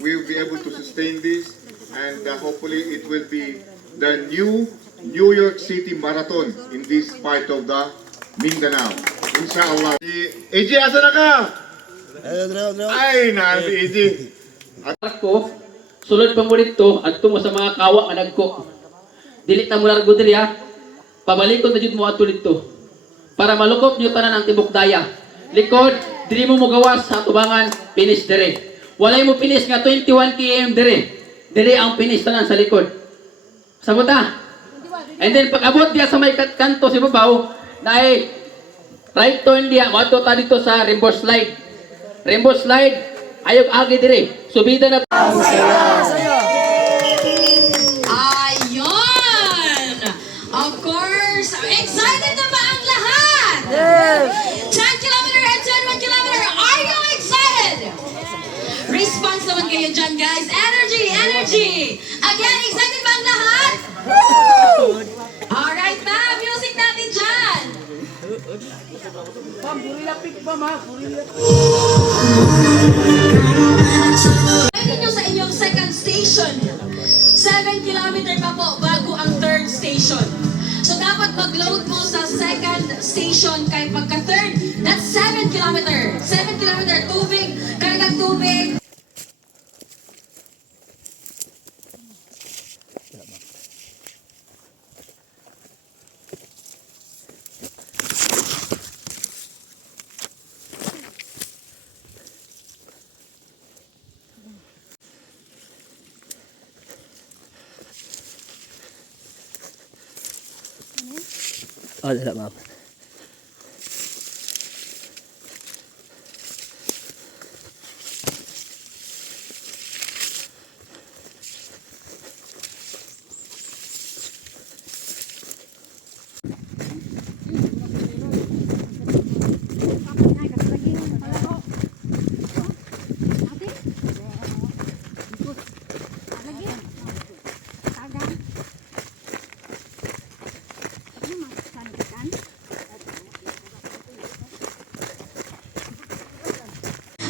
we will be able to sustain this, and hopefully it will be the new New York City Marathon in this part of the Mindanao. Inshallah. AJ, asa na ka? Ay, si AJ. Ako, sulod pa mo dito, at tungo sa mga kawa anag ko. Dilit na mo largo diri ha. Pabalikon na jud mo ato dito. Para malukop niyo tanan ang tibok daya. Likod, diri mo gawas sa tubangan, finish dire. Walay mo finish nga 21 km dire. Dire ang finish tanan sa likod. Sabuta. And then pag abot diya sa may kanto si babaw, dahil right turn diya, mato ta dito sa rainbow slide. Rainbow slide, ayog agi dire. Subida na. Ayun! Of course! Excited na ba ang lahat? Yes! 10 kilometer and 21 kilometer. Are you excited? Response naman kayo dyan, guys. Energy! Energy! Again, excited ba ang lahat? Woo! Alright na, music natin dyan. Pwede nyo sa inyong second station. 7 kilometer pa po bago ang third station. So dapat mag-load mo sa second station kay pagka-third. That's 7 kilometer. 7 kilometer tubig, kargang tubig. Oh, dala ma'am.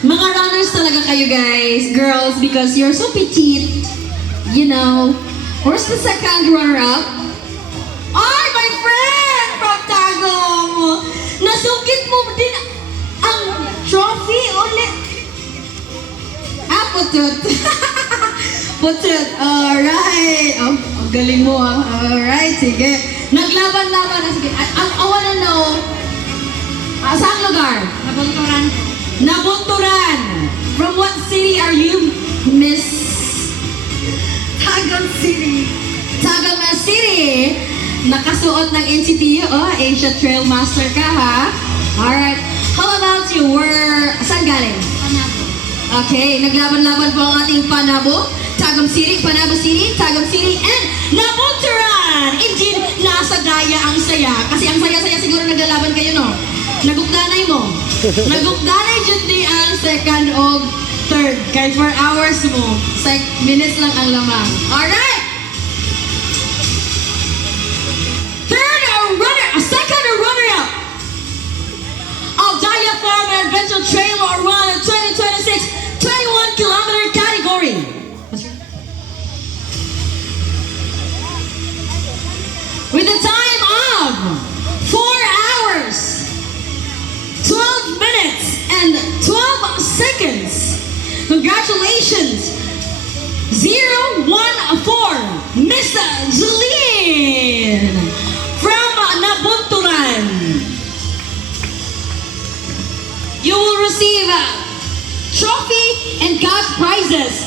Mga runners talaga kayo guys, girls, because you're so petite. You know. Where's the second runner-up? Ay, my friend from Tagum! Nasungkit mo din ang trophy ulit. Ah, putut. Putut. Alright. Ang galing mo ah. Alright, sige. Naglaban-laban na. Sige. I wanna know, saan lugar? Nabunturan. Nabunturan! From what city are you, Miss? Tagum City. Tagum City! Nakasuot ng NCTU, oh, Asia Trail Master ka, ha? Alright. How about you? Saan galing? Panabo. Okay, naglaban-laban po ang ating Panabo. Tagum City, Panabo City, Tagum City, and Nabunturan! Indeed, nasa daya ang saya. Kasi ang saya-saya siguro naglalaban kayo, no? Nagugdanay mo. Nagugdanay dyan di ang second o third. Kaya 4 hours mo. Minutes lang ang lamang. Alright! Second runner-up of Daya Farm Adventure Trail or Run 2026 21 kilometer category. With a time of 4 hours, 12 minutes, and 12 seconds. Congratulations, 014, Miss Jeline from Nabunturan. You will receive a trophy and cash prizes